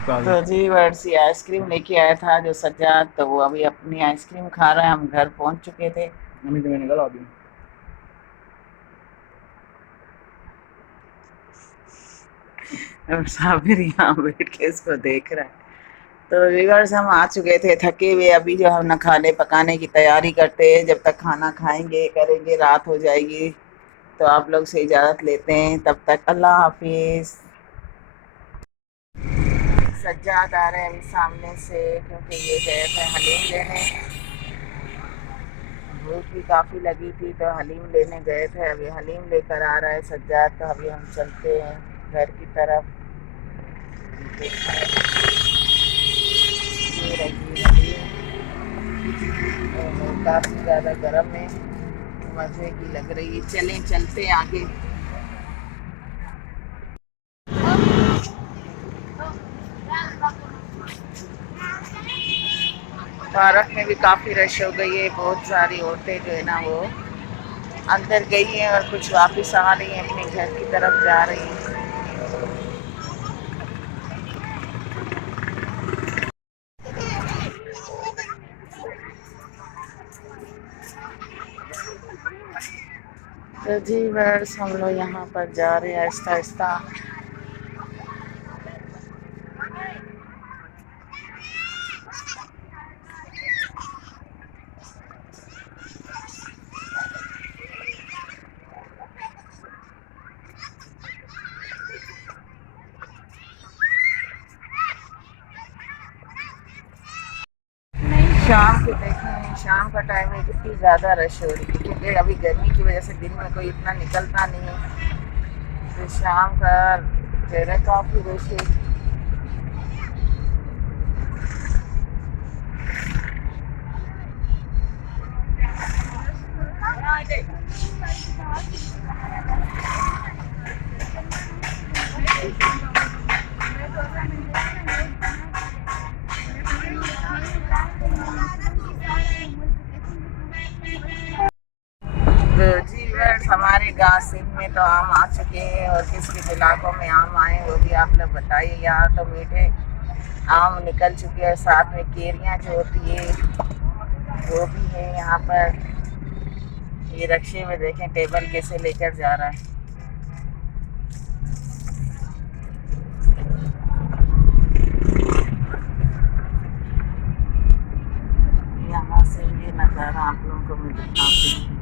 काफी। तो जी वर्षी आइसक्रीम लेके आया था जो सज्जाद, तो वो अभी अपनी आइसक्रीम खा रहा है। हम घर पहुंच चुके थे। मम्मी तुम्हें निकल अभी। और साबिर यहाँ बैठ के इसको देख रहा है। तो व्यूअर्स, हम आ चुके थे थके हुए। अभी जो हम ना खाने पकाने की तैयारी करते हैं, जब तक खाना खाएंगे करेंगे रात हो जाएगी। तो आप लोग से इजाज़त लेते हैं, तब तक अल्लाह हाफिज़। सज्जाद आ रहे हैं अभी सामने से, क्योंकि ये गए थे हलीम लेने। भूख भी काफ़ी लगी थी तो हलीम लेने गए थे। अभी हलीम लेकर आ रहा है सज्जाद, तो अभी हम चलते हैं घर की तरफ। ये रही हलीम। काफ़ी ज़्यादा गर्म है, मज़े की लग रही है। चलें चलते हैं आगे। पार्क में भी काफ़ी रश हो गई है। बहुत सारी औरतें जो है ना वो अंदर गई हैं और कुछ वापस आ रही हैं, अपने घर की तरफ जा रही हैं। तो जी बस हम लोग यहाँ पर जा रहे हैं आहिस्ता आहिस्ता। शाम को देखें, शाम का टाइम है, कितनी ज़्यादा रश हो रही है, क्योंकि अभी गर्मी की वजह से दिन में कोई इतना निकलता नहीं है। तो शाम का जगह काफ़ी रश है। तो जी बस हमारे गाँव सिंध में तो आम आ चुके हैं, और किस किस इलाकों में आम आए वो भी आप लोग बताइए। यहाँ तो मीठे आम निकल चुके हैं, साथ में केरियाँ जो होती है वो भी है यहाँ पर। ये रक्शे में देखें टेबल कैसे लेकर जा रहा है। यहाँ से ये नज़ारा आप लोगों को मैं दिखाती हूँ।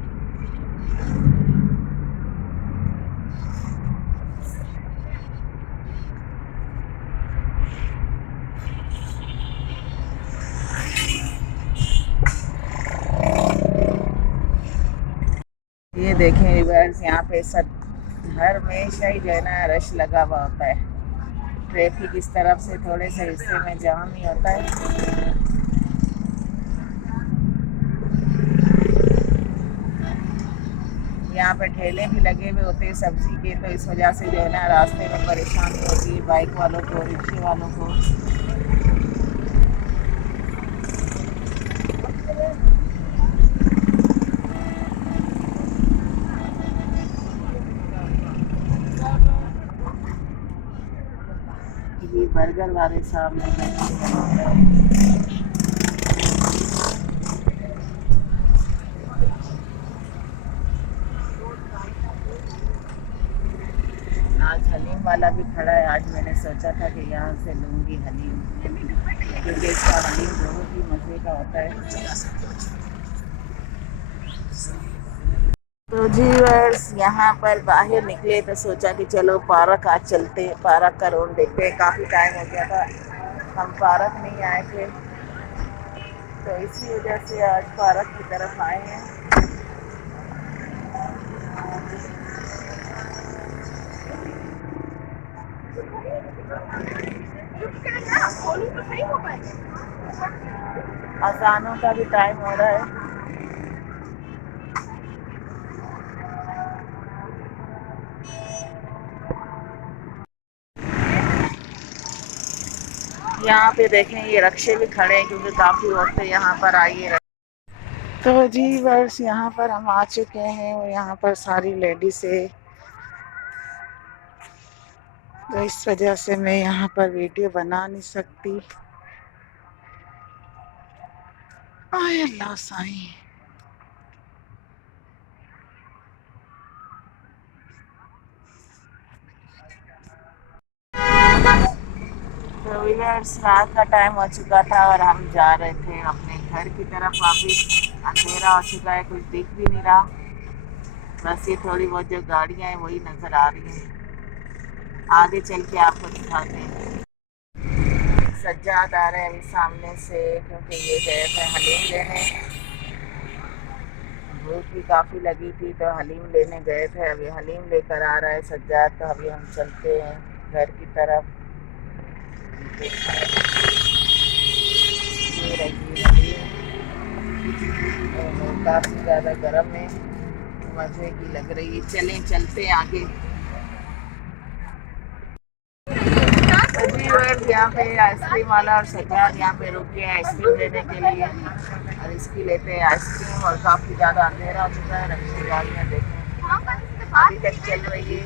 ये देखें रिवर्स, यहाँ पे सब हर हमेशा ही जो है ना रश लगा हुआ होता है। ट्रैफिक इस तरफ से थोड़े से हिस्से में जाम ही होता है। यहाँ पे ठेले भी लगे हुए होते हैं सब्जी के, तो इस वजह से जो है ना रास्ते में परेशानी होती है बाइक वालों को, रिक्शे वालों को। ये बर्गर वाले सामने बैठे हैं। आज हलीम वाला भी खड़ा है। आज मैंने सोचा था कि यहाँ से लूँगी हलीम, क्योंकि इसका हलीम बहुत ही मज़े का होता है। तो जी बस यहाँ पर बाहर निकले तो सोचा कि चलो पार्क आज चलते हैं, पार्क का राउंड देखते हैं। काफ़ी टाइम हो गया था हम पार्क नहीं आए थे, तो इसी वजह से आज पार्क की तरफ आए हैं। अजानों का भी टाइम हो रहा है। यहाँ पे देखें ये रक्शे भी खड़े हैं, क्योंकि काफ़ी औरतें यहाँ पर आई है। तो जी बस यहाँ पर हम आ चुके हैं, और यहाँ पर सारी लेडीज़ है। तो इस वजह से मैं यहाँ पर वीडियो बना नहीं सकती। आय अल्लाह साईं। तो व्यूअर्स, रात का टाइम हो चुका था और हम जा रहे थे अपने घर की तरफ वापिस। अंधेरा हो चुका है, कुछ दिख भी नहीं रहा, बस ये थोड़ी बहुत जो गाड़ियाँ हैं वही नज़र आ रही हैं। आगे चल के आपको दिखाते हैं। सज्जाद आ रहे हैं अभी सामने से, क्योंकि ये गए थे हलीम लेने। भूख भी काफ़ी लगी थी तो हलीम लेने गए थे। अभी हलीम लेकर आ रहा है सज्जाद, तो अभी हम चलते हैं घर की तरफ। ये रही हलीम, काफ़ी ज़्यादा गर्म है, मज़े की लग रही है। चलें, चलते हैं आगे। यहाँ पे आइसक्रीम वाला और सज्जाद यहाँ पे रुक गए आइसक्रीम लेने के लिए, और इसकी लेते हैं आइसक्रीम। और काफ़ी ज़्यादा अंधेरा हो चुका है, रखी गाड़ियाँ देखें अभी तक चल रही है।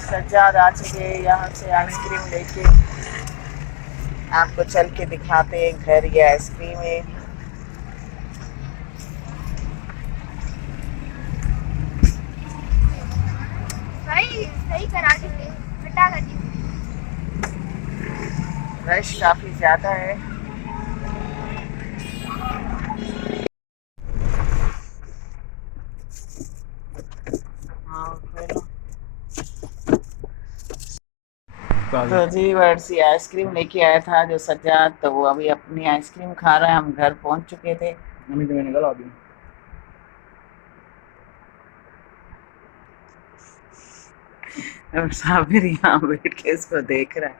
सज्जाद आ चुके हैं यहाँ से आइसक्रीम लेके। आपको चल के दिखाते हैं घर, ये आइसक्रीम है। सही करा के हटा कर दी। रश काफ़ी ज़्यादा है। तो जी वर्षी आइसक्रीम लेके आया था जो सज्जाद, तो वो अभी अपनी आइसक्रीम खा रहा है। हम घर पहुंच चुके थे। निकल आ गई। और साबिर यहाँ बैठ के इसको देख रहा है।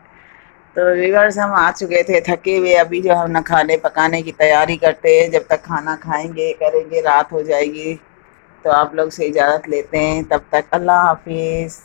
तो व्यूअर्स, हम आ चुके थे थके हुए। अभी जो हम ना खाने पकाने की तैयारी करते हैं, जब तक खाना खाएंगे करेंगे रात हो जाएगी। तो आप लोग से इजाज़त लेते हैं, तब तक अल्लाह हाफिज़।